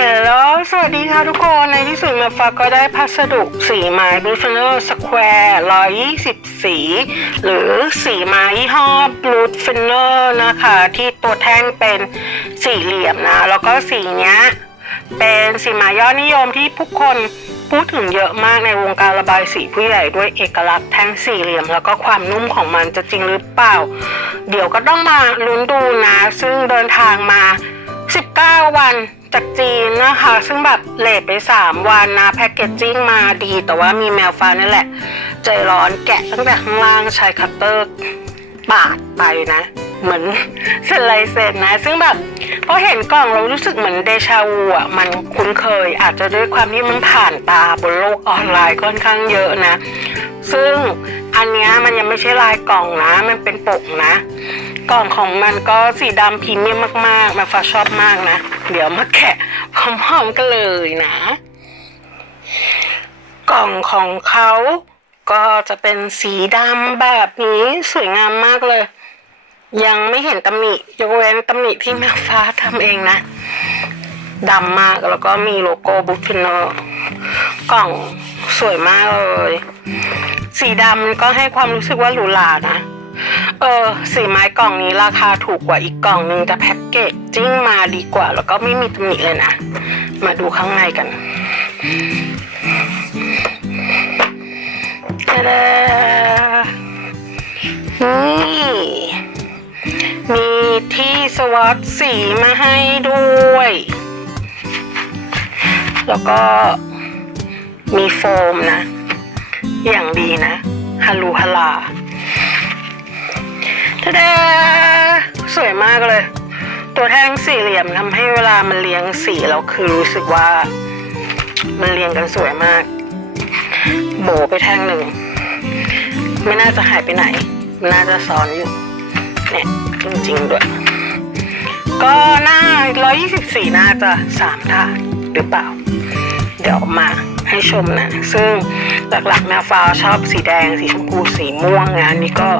ลโหลสวัสดีค่ะทุกคน ในที่สุดมาฟ้าก็ได้พัสดุสีไม้บลูฟ n น r สแควร์120สี หรือสีไม้ยี่ห้อบลูฟ n น r นะคะ ที่ตัวแท่งเป็นสี่เหลี่ยมนะ แล้วก็สีเนี้ย เป็นสีไม้ยอดนิยมที่ผู้คนพูดถึงเยอะมากในวงการระบายสีผู้ใหญ่ด้วยเอกลักษณ์แท่งสี่เหลี่ยม แล้วก็ความนุ่มของมันจะจริงหรือเปล่า เดี๋ยวก็ต้องมาลุ้นดูนะ ซึ่งเดินทางมา 19 วัน จากจีนนะคะ ซึ่งแบบเลทไป 3 วันนะแพ็กเกจจิ้งมาดี แต่ว่ามีแมวฟ้านั่นแหละ ใจร้อนแกะตั้งแต่ข้างล่างใช้คัตเตอร์ปาดไปนะ เหมือนเส้นลายเซ็นนะ ซึ่งแบบพอเห็นกล่องเรารู้สึกเหมือนเดชาวูอะมันคุ้นเคย อาจจะด้วยความที่มันผ่านตาบนโลกออนไลน์ค่อนข้างเยอะนะ ซึ่ง อันเนี้ยมันยังไม่ใช่ลายกล่องนะ มันเป็นปกนะ กล่องของมันก็สีดำพรีเมียมมากๆมาฟ้าชอบมากนะ เดี๋ยวมาแกะพร้อมๆกันเลยนะ กล่องของเขาก็จะเป็นสีดำแบบนี้สวยงามมากเลย ยังไม่เห็นตำหนิยกเว้นตำหนิที่แม่ฟ้าทำเองนะดำมากแล้วก็มีโลโก้บุ๊คฟินเนอร์ กล่องสวยมากเลย สีดำก็ให้ความรู้สึกว่าหรูหรานะ เออ สีไม้กล่องนี้ราคาถูกกว่าอีกกล่องนึงแต่แพ็กเกจจิ้งมาดีกว่า แล้วก็ไม่มีตำหนิเลยนะ มาดูข้างในกันตะดานี่มีที่สวอตสีมาให้ด้วย แล้วก็ มีโฟมนะ อย่างดีนะฮัลูฮลาทะเดสวยมากเลย ตัวแท่งสี่เหลี่ยมทำให้เวลามันเรียงสีเราคือรู้สึกว่า มันเรียงกันสวยมาก โบไปแท่งหนึ่ง ไม่น่าจะหายไปไหน มันน่าจะซ้อนอยู่ เนี่ย จริงๆด้วย ก็หน้า 124 น่าจะสามถาหรือเปล่า เดี๋ยวมาให้ชมนะ ซึ่งหลักๆแมวฟ้าชอบสีแดง สีชมพู สีม่วงนะนนี้ก็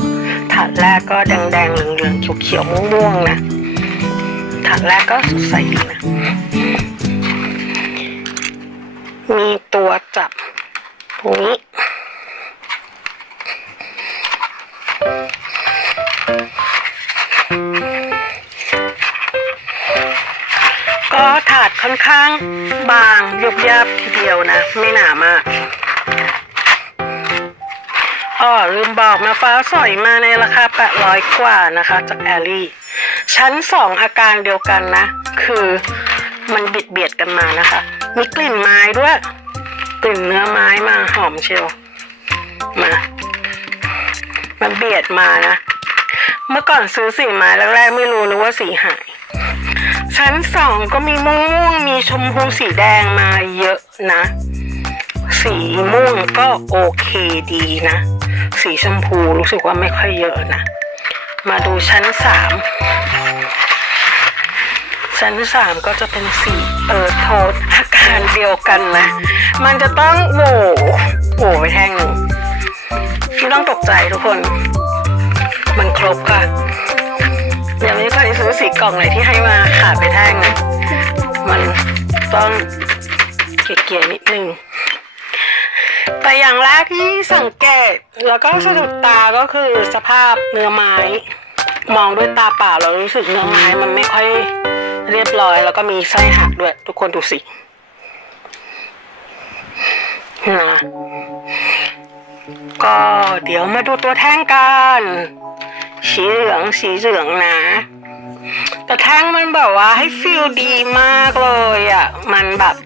ถาดแรกก็แดงๆเหลืองๆเขียวๆม่วงๆนะถาดแรกก็สดใสดีนะ มีตัวจับตรงนี้ ค่อนข้างบางยบยับทีเดียวนะ ไม่หนามากอ๋อลืมบอกนะฟ้าสอยมาในราคา 800 กว่านะคะ จากแอลลี่ ชั้น 2 อาการเดียวกันนะ คือมันบิดเบียดกันมานะคะ มีกลิ่นไม้ด้วย กลิ่นเนื้อไม้มาหอมเชียว มา มันเบียดมานะ เมื่อก่อนซื้อสีม้แรกๆไม่รู้นึกว่าสีหาย ชั้นสองก็มีม่วงๆมีชมพูสีแดงมาเยอะนะ สีม่วงก็โอเคดีนะ สีชมพูรู้สึกว่าไม่ค่อยเยอะนะ มาดูชั้นสามชั้นสามก็จะเป็นสีเปิดโทนอาการเดียวกันนะ มันจะต้องโหวโหวไปแท่งหนึ่งไม่ต้องตกใจทุกคน ครบค่ะย่างนี้เคยซื้อสีกล่องไหนที่ให้มาขาดไปแท่งนะมันต้องเกลี่ยๆนิดนึง แต่อย่างแรกที่สังเกตแล้วก็สะดุดตาก็คือสภาพเนื้อไม้ มองด้วยตาเปล่าเรารู้สึกเนื้อไม้มันไม่ค่อยเรียบร้อย แล้วก็มีไส้หักด้วย ทุกคนดูสินะก็เดี๋ยวมาดูตัวแท่งกัน สีเหลืองสีเหลืองนะ แต่แท่งมันแบบว่าให้ฟิลดีมากเลยอะ มันแบบ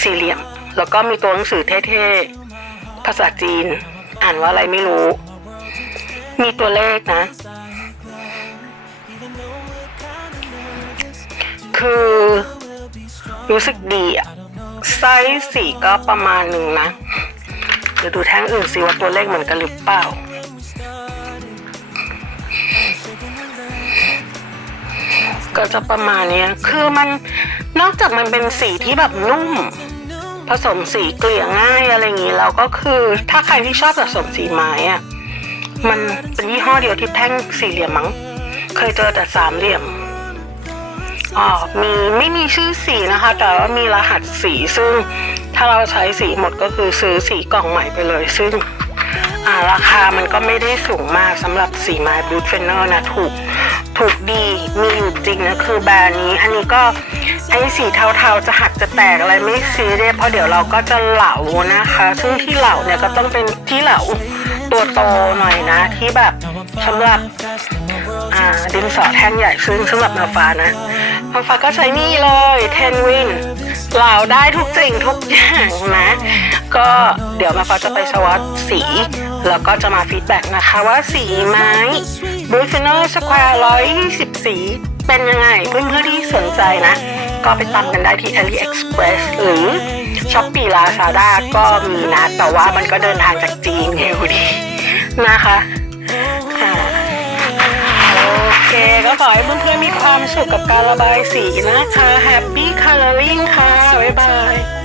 สี่เหลี่ยม แล้วก็มีตัวหนังสือเท่ๆ ภาษาจีน อ่านว่าอะไรไม่รู้ มีตัวเลขนะ คือรู้สึกดีอะไซส์สีก็ประมาณหนึ่งนะ เดี๋ยวดูแท่งอื่นสิว่าตัวเลขเหมือนกันหรือเปล่า ก็จะประมาณนี้คือมันนอกจากมันเป็นสีที่แบบนุ่ม ผสมสีเกลี่ยง่ายอะไรอย่างงี้แล้วก็คือถ้าใครที่ชอบผสมสีไม้อะมันเป็นยี่ห้อเดียวที่แท่งสี่เหลี่ยมมั้ง เคยเจอแต่สามเหลี่ยมอ๋อมีไม่มีชื่อสีนะคะ แต่ว่ามีรหัสสีซึ่งถ้าเราใช้สีหมดก็คือซื้อสีกล่องใหม่ไปเลย ซึ่งราคามันก็ไม่ได้สูงมากสำหรับสีไม้บิวเฟนเนอร์นะถูก ถูกดีมีอยู่จริงนะคือแบรนด์นี้ อันนี้ก็ไอ้สีเทาๆจะหักจะแตกอะไรไม่ซีเรียสเพราะเดี๋ยวเราก็จะเหลานะคะ ซึ่งที่เหลาเนี่ยก็ต้องเป็นที่เหลาตัวโตหน่อยนะ ที่แบบสำหรับอ่าดินสอแท่งใหญ่ซึ่งสำหรับมาฟ้านะมาฟ้าก็ใช้นี่เลยเทนวินเหลาได้ทุกสิ่งทุกอย่างนะ ก็เดี๋ยวมาฟ้าจะไปสวอตสี แล้วก็จะมาฟีดแบ็กนะคะว่าสีไม้บรูฟินเนอร์สแควร์ร้อยสิบสีเป็นยังไงเพื่อนๆที่สนใจนะ ก็ไปตามกันได้ที่ AliExpress หรือ Shopee Lazada ก็มีนะ แต่ว่ามันก็เดินทางจากจีนอยู่ดีนะคะโอเค ก็ขอให้เพื่อนๆมีความสุขกับการระบายสีนะคะ Happy Coloring ค่ะบาย